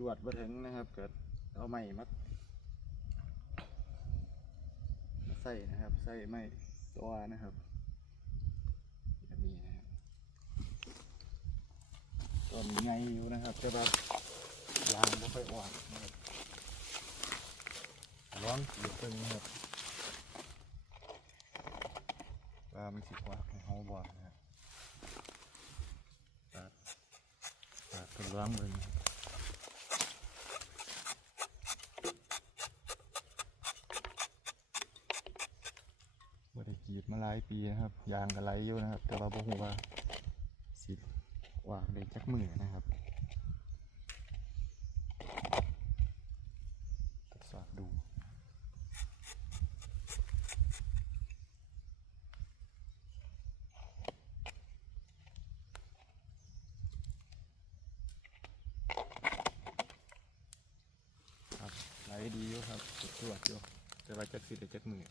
ลวดบ่ถึงนะครับเกิดเอาไม้มาใส่นะครับใส่ไม้ตัวนะครับแบบนี้นะครับตัวมีไงอยู่นะครับแต่แบบยางไม่ค่อยออกนะครับร้องขีดตึงนะครับว่ามันสิออกในห้องบ่นะครับตัดตัดเป็นร้องเลยนะครับ บ่ได้ กรีดมาหลายปีนะครับ ยางก็ไหลอยู่นะครับ แต่ว่าบ่ฮู้ว่าสิวางได้จักมือนะครับทดสอบดูครับไหลดีอยู่ครับสุดตรวจอยู่แต่ว่าจักสิได้จักมือ